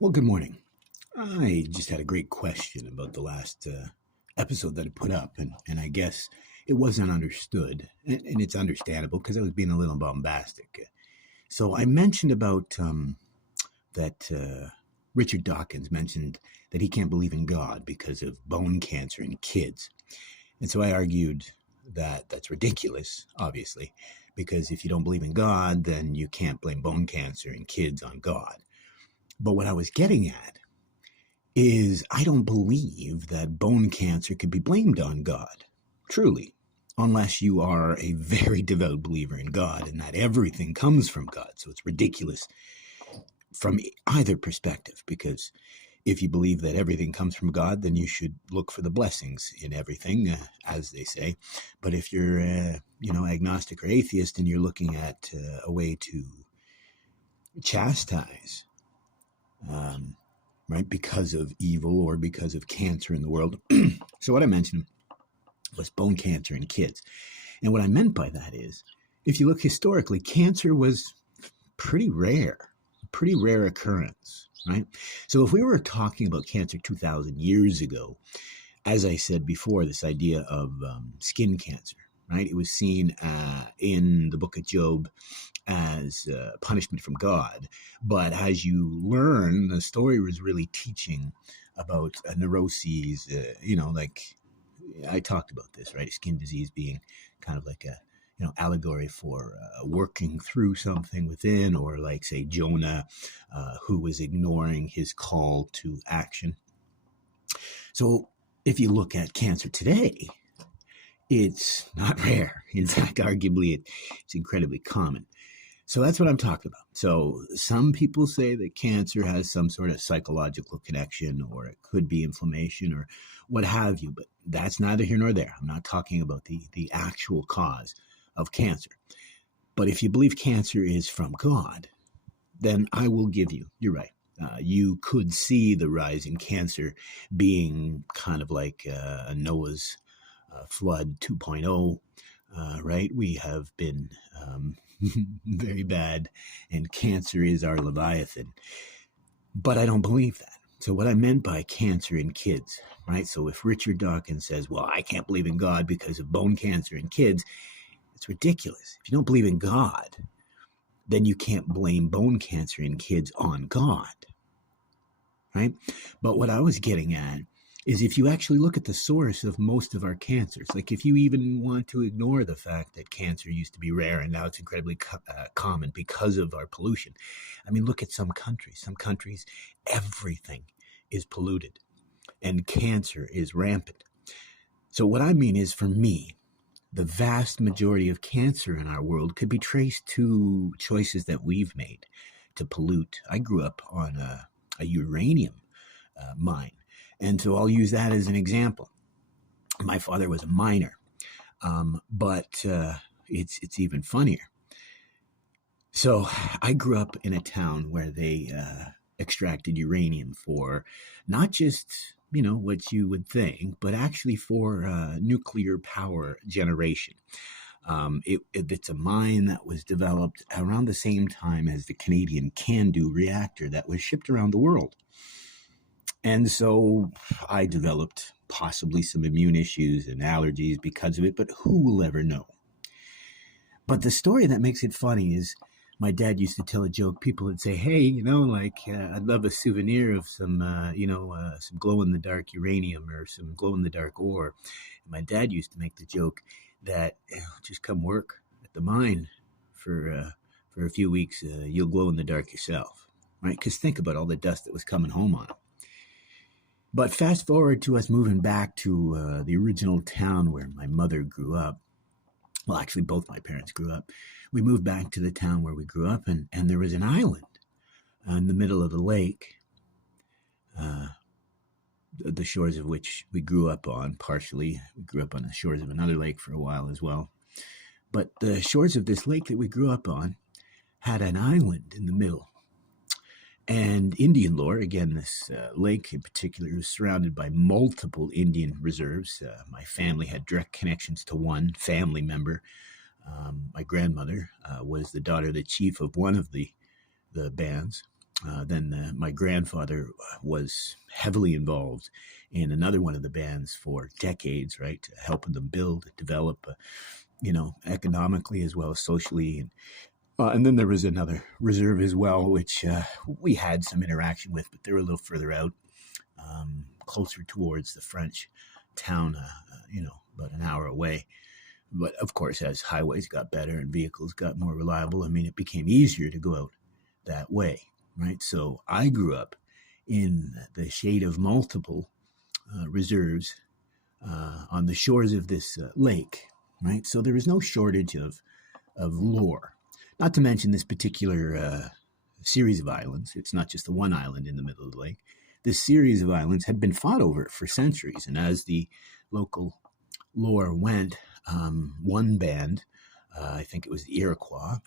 Well, good morning. I just had a great question about the last episode that I put up, and I guess it wasn't understood, and it's understandable because I was being a little bombastic. So I mentioned about that Richard Dawkins mentioned that he can't believe in God because of bone cancer in kids. And so I argued that that's ridiculous, obviously, because if you don't believe in God, then you can't blame bone cancer in kids on God. But what I was getting at is I don't believe that bone cancer could be blamed on God, truly, unless you are a very devout believer in God and that everything comes from God. So it's ridiculous from either perspective, because if you believe that everything comes from God, then you should look for the blessings in everything, as they say. But if you're, agnostic or atheist and you're looking at a way to chastise, right, because of evil or because of cancer in the world. So what I mentioned was bone cancer in kids. And what I meant by that is, if you look historically, cancer was pretty rare, a pretty rare occurrence, right? So if we were talking about cancer 2,000 years ago, as I said before, this idea of skin cancer, right? It was seen in the book of Job as punishment from God. But as you learn, the story was really teaching about neuroses, like I talked about this, right? Skin disease being kind of like a, allegory for working through something within, or like, say, Jonah, who was ignoring his call to action. So if you look at cancer today, it's not rare. In fact, arguably, it's incredibly common. So that's what I'm talking about. So some people say that cancer has some sort of psychological connection, or it could be inflammation or what have you, but that's neither here nor there. I'm not talking about the actual cause of cancer. But if you believe cancer is from God, then I will give you, you're right. You could see the rise in cancer being kind of like Noah's flood 2.0, right? We have been very bad, and cancer is our Leviathan. But I don't believe that. So what I meant by cancer in kids, right? So if Richard Dawkins says, well, I can't believe in God because of bone cancer in kids, it's ridiculous. If you don't believe in God, then you can't blame bone cancer in kids on God, right? But what I was getting at is if you actually look at the source of most of our cancers, like if you even want to ignore the fact that cancer used to be rare and now it's incredibly common because of our pollution. I mean, look at some countries. Some countries, everything is polluted and cancer is rampant. So what I mean is, for me, the vast majority of cancer in our world could be traced to choices that we've made to pollute. I grew up on a uranium mine. And so I'll use that as an example. My father was a miner, but it's even funnier. So I grew up in a town where they extracted uranium for not just, what you would think, but actually for nuclear power generation. It's a mine that was developed around the same time as the Canadian CANDU reactor that was shipped around the world. And so I developed possibly some immune issues and allergies because of it, but who will ever know? But the story that makes it funny is my dad used to tell a joke. People would say, hey, I'd love a souvenir of some, some glow-in-the-dark uranium or some glow-in-the-dark ore. And my dad used to make the joke that just come work at the mine for a few weeks, you'll glow in the dark yourself, right? Because think about all the dust that was coming home on him. But fast forward to us moving back to the original town where my mother grew up. Well, actually, both my parents grew up. We moved back to the town where we grew up, and there was an island in the middle of the lake, the shores of which we grew up on partially. We grew up on the shores of another lake for a while as well. But the shores of this lake that we grew up on had an island in the middle. And Indian lore, again, this lake in particular was surrounded by multiple Indian reserves. My family had direct connections to one family member. My grandmother was the daughter of the chief of one of the bands. Then my grandfather was heavily involved in another one of the bands for decades, right? Helping them build, develop, economically as well as socially. And then there was another reserve as well, which we had some interaction with, but they were a little further out, closer towards the French town, about an hour away. But of course, as highways got better and vehicles got more reliable, it became easier to go out that way, right? So I grew up in the shade of multiple reserves on the shores of this lake, right? So there was no shortage of lore. Not to mention this particular series of islands. It's not just the one island in the middle of the lake. This series of islands had been fought over for centuries. And as the local lore went, one band, I think it was the Iroquois,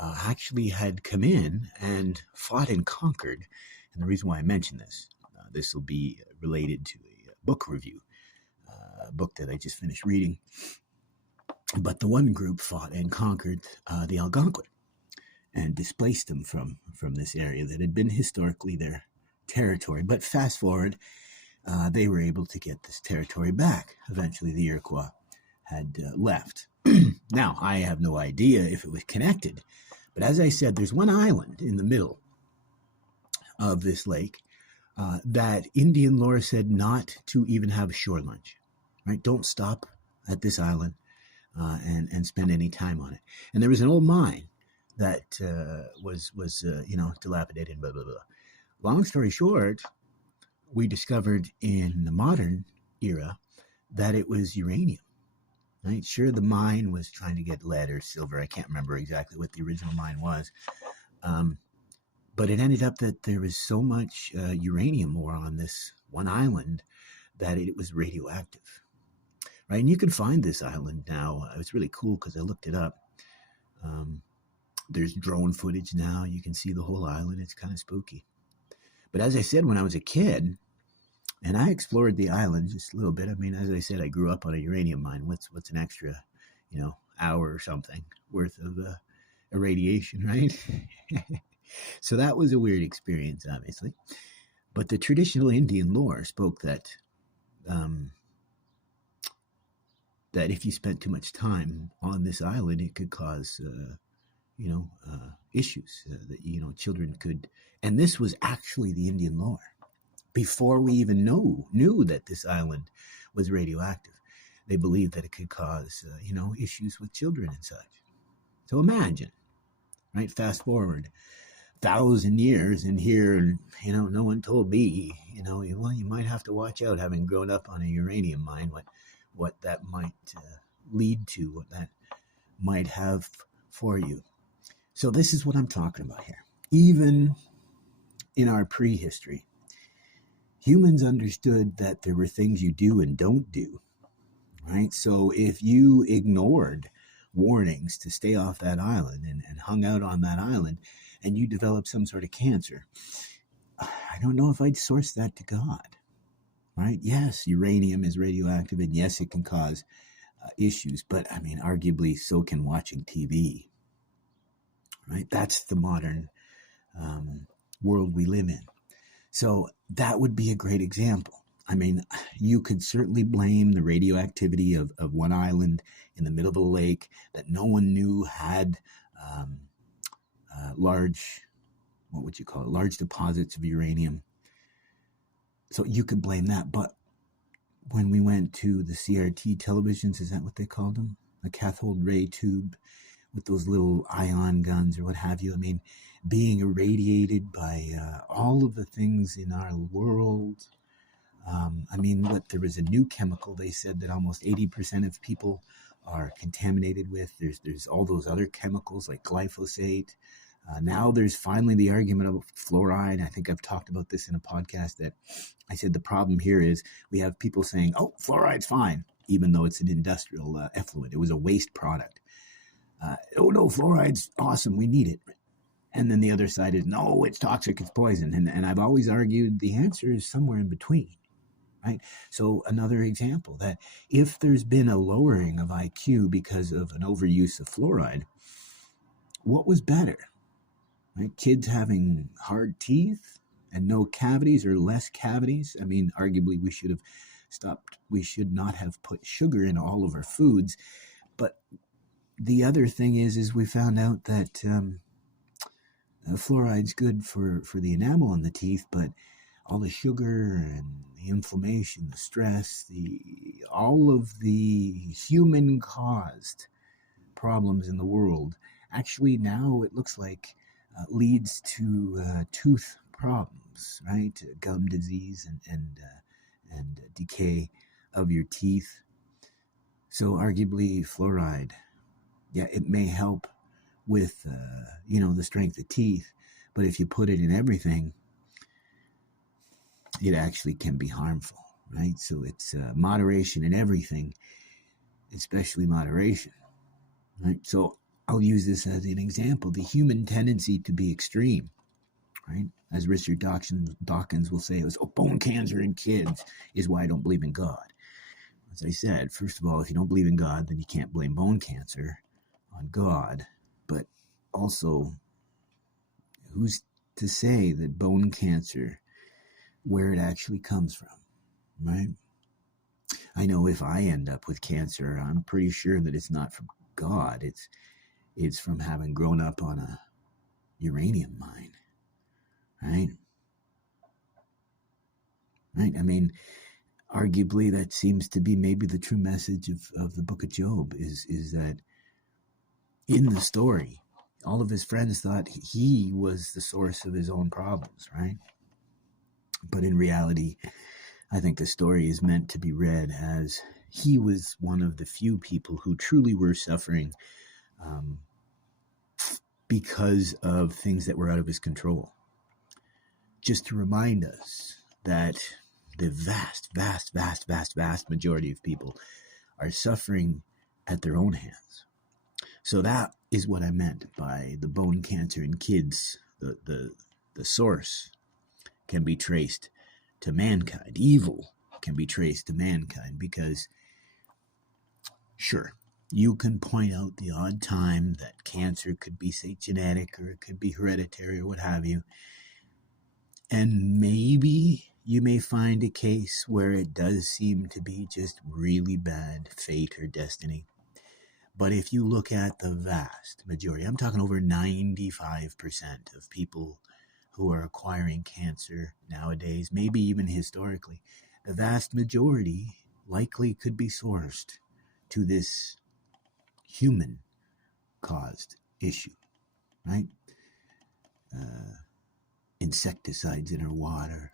actually had come in and fought and conquered. And the reason why I mention this, this will be related to a book review, a book that I just finished reading. But the one group fought and conquered the Algonquin and displaced them from this area that had been historically their territory. But fast forward, they were able to get this territory back. Eventually, the Iroquois had left. Now, I have no idea if it was connected, but as I said, there's one island in the middle of this lake that Indian lore said not to even have shore lunch, right? Don't stop at this island and spend any time on it. And there was an old mine that was dilapidated and blah, blah, blah. Long story short, we discovered in the modern era that it was uranium. Right? Sure, the mine was trying to get lead or silver. I can't remember exactly what the original mine was. But it ended up that there was so much uranium ore on this one island that it was radioactive. Right? And you can find this island now. It's really cool because I looked it up. There's drone footage now. You can see the whole island. It's kind of spooky. But as I said, when I was a kid, and I explored the island just a little bit. As I said, I grew up on a uranium mine. What's an extra, hour or something worth of irradiation, right? So that was a weird experience, obviously. But the traditional Indian lore spoke that that if you spent too much time on this island, it could cause, issues that children could. And this was actually the Indian lore. Before we even knew that this island was radioactive, they believed that it could cause, issues with children and such. So imagine, right? Fast forward 1,000 years, and here, no one told me, you might have to watch out, having grown up on a uranium mine, what that might lead to, what that might have for you. So this is what I'm talking about here. Even in our prehistory, humans understood that there were things you do and don't do, right? So if you ignored warnings to stay off that island and hung out on that island and you developed some sort of cancer, I don't know if I'd source that to God, right? Yes, uranium is radioactive, and yes, it can cause issues, but arguably so can watching TV, right? That's the modern world we live in. So that would be a great example. You could certainly blame the radioactivity of one island in the middle of a lake that no one knew had large deposits of uranium. So you could blame that. But when we went to the CRT televisions, is that what they called them? A cathode ray tube with those little ion guns or what have you. Being irradiated by all of the things in our world. There was a new chemical they said that almost 80% of people are contaminated with. There's all those other chemicals like glyphosate. Now there's finally the argument about fluoride. I think I've talked about this in a podcast that I said the problem here is we have people saying, oh, fluoride's fine, even though it's an industrial effluent. It was a waste product. Oh, no, fluoride's awesome. We need it. And then the other side is, no, it's toxic, it's poison. And I've always argued the answer is somewhere in between, right? So another example that if there's been a lowering of IQ because of an overuse of fluoride, what was better? right? Kids having hard teeth and no cavities or less cavities. I mean, arguably we should have stopped. We should not have put sugar in all of our foods. But the other thing is we found out that fluoride's good for the enamel on the teeth, but all the sugar and the inflammation, the stress, all of the human caused problems in the world actually now it looks like leads to tooth problems, right? Gum disease and decay of your teeth. So arguably fluoride, yeah, it may help with the strength of teeth, but if you put it in everything, it actually can be harmful, right? So it's moderation in everything, especially moderation, right? So I'll use this as an example. The human tendency to be extreme, right? As Richard Dawkins will say, it was bone cancer in kids is why I don't believe in God. As I said, first of all, if you don't believe in God, then you can't blame bone cancer on God. But also, who's to say that bone cancer, where it actually comes from, right? I know if I end up with cancer, I'm pretty sure that it's not from God. It's from having grown up on a uranium mine, right? Right? I mean, arguably that seems to be maybe the true message of the book of Job is that in the story, all of his friends thought he was the source of his own problems, right? But in reality, I think the story is meant to be read as he was one of the few people who truly were suffering because of things that were out of his control. Just to remind us that the vast majority of people are suffering at their own hands. So that is what I meant by the bone cancer in kids. The source can be traced to mankind. Evil can be traced to mankind because, sure, you can point out the odd time that cancer could be, say, genetic or it could be hereditary or what have you. And maybe you may find a case where it does seem to be just really bad fate or destiny. But if you look at the vast majority, I'm talking over 95% of people who are acquiring cancer nowadays, maybe even historically, the vast majority likely could be sourced to this human-caused issue, right? Insecticides in our water,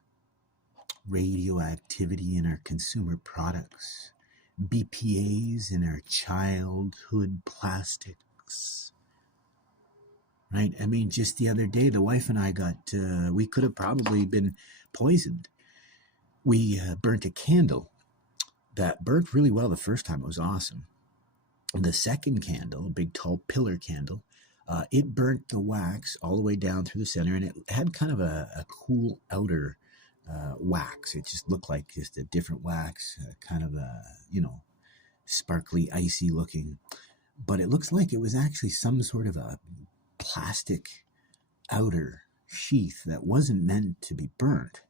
radioactivity in our consumer products, BPAs in our childhood plastics, right? I mean, just the other day, the wife and I we could have probably been poisoned. We burnt a candle that burnt really well the first time. It was awesome. The second candle, a big tall pillar candle, it burnt the wax all the way down through the center, and it had kind of a cool outer wax. It just looked like just a different wax, kind of sparkly, icy looking. But it looks like it was actually some sort of a plastic outer sheath that wasn't meant to be burnt.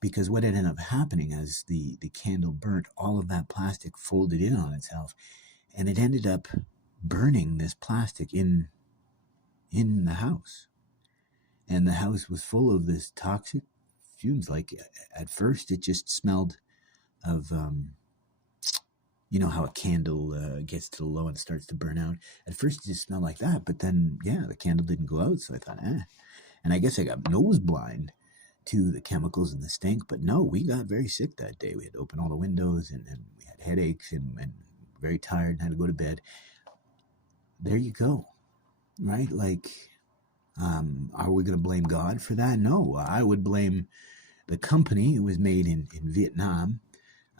Because what ended up happening as the candle burnt, all of that plastic folded in on itself, and it ended up burning this plastic in the house. And the house was full of this toxic fumes. Like at first it just smelled of, how a candle gets to the low and starts to burn out. At first it just smelled like that, but then, the candle didn't go out. So I thought, And I guess I got nose blind to the chemicals and the stink, but no, we got very sick that day. We had to open all the windows and we had headaches and very tired and had to go to bed. There you go, right? Like, are we going to blame God for that? No, I would blame the company. It was made in Vietnam.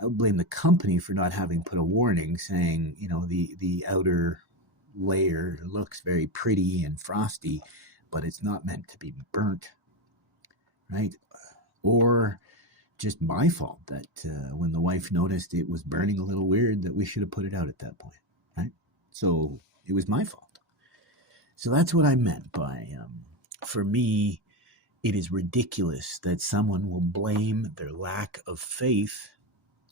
I would blame the company for not having put a warning saying, the outer layer looks very pretty and frosty, but it's not meant to be burnt, right? Or just my fault that when the wife noticed it was burning a little weird, that we should have put it out at that point, right? So it was my fault. So that's what I meant by For me, it is ridiculous that someone will blame their lack of faith.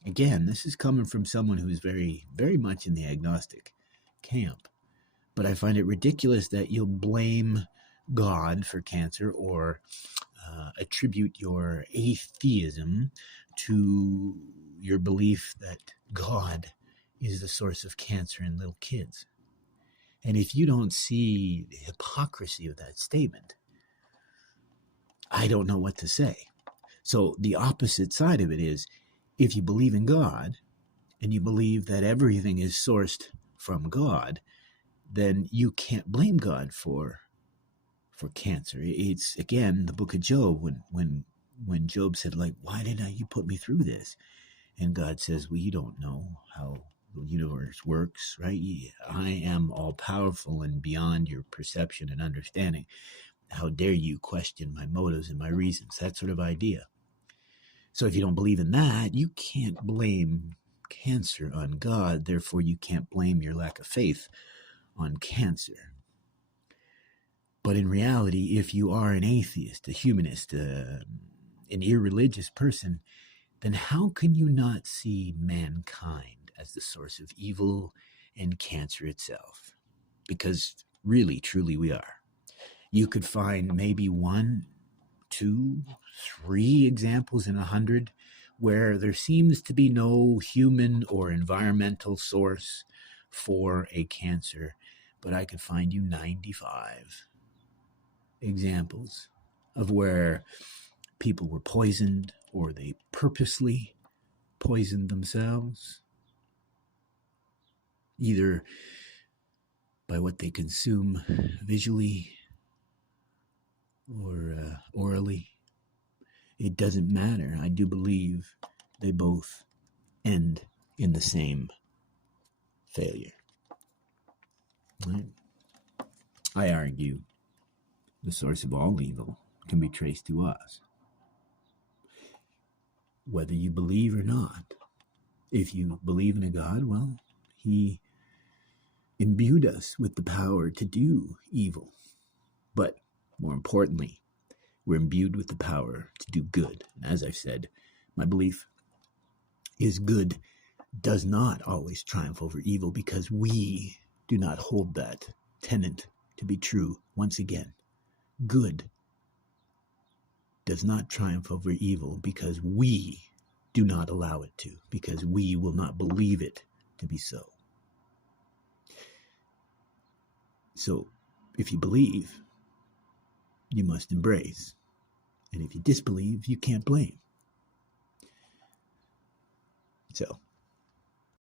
Again, this is coming from someone who's very, very much in the agnostic camp. But I find it ridiculous that you'll blame God for cancer or attribute your atheism to your belief that God is the source of cancer in little kids. And if you don't see the hypocrisy of that statement, I don't know what to say. So the opposite side of it is, if you believe in God and you believe that everything is sourced from God, then you can't blame God for cancer. It's, again, the book of Job, when Job said, like, why did you put me through this? And God says, well, you don't know how the universe works, right? I am all powerful and beyond your perception and understanding. How dare you question my motives and my reasons? That sort of idea. So if you don't believe in that, you can't blame cancer on God. Therefore, you can't blame your lack of faith on cancer. But in reality, if you are an atheist, a humanist, an irreligious person, then how can you not see mankind as the source of evil and cancer itself? Because really, truly, we are. You could find maybe 1, 2, 3 examples in 100 where there seems to be no human or environmental source for a cancer, but I could find you 95 examples of where people were poisoned or they purposely poisoned themselves, either by what they consume visually or orally. It doesn't matter. I do believe they both end in the same failure. Right? I argue the source of all evil can be traced to us. Whether you believe or not. If you believe in a God, well, he imbued us with the power to do evil. But more importantly, we're imbued with the power to do good. And as I've said, my belief is good does not always triumph over evil, because we do not hold that tenet to be true. Once again, good does not triumph over evil because we do not allow it to, because we will not believe it to be so. So if you believe, you must embrace. And if you disbelieve, you can't blame. So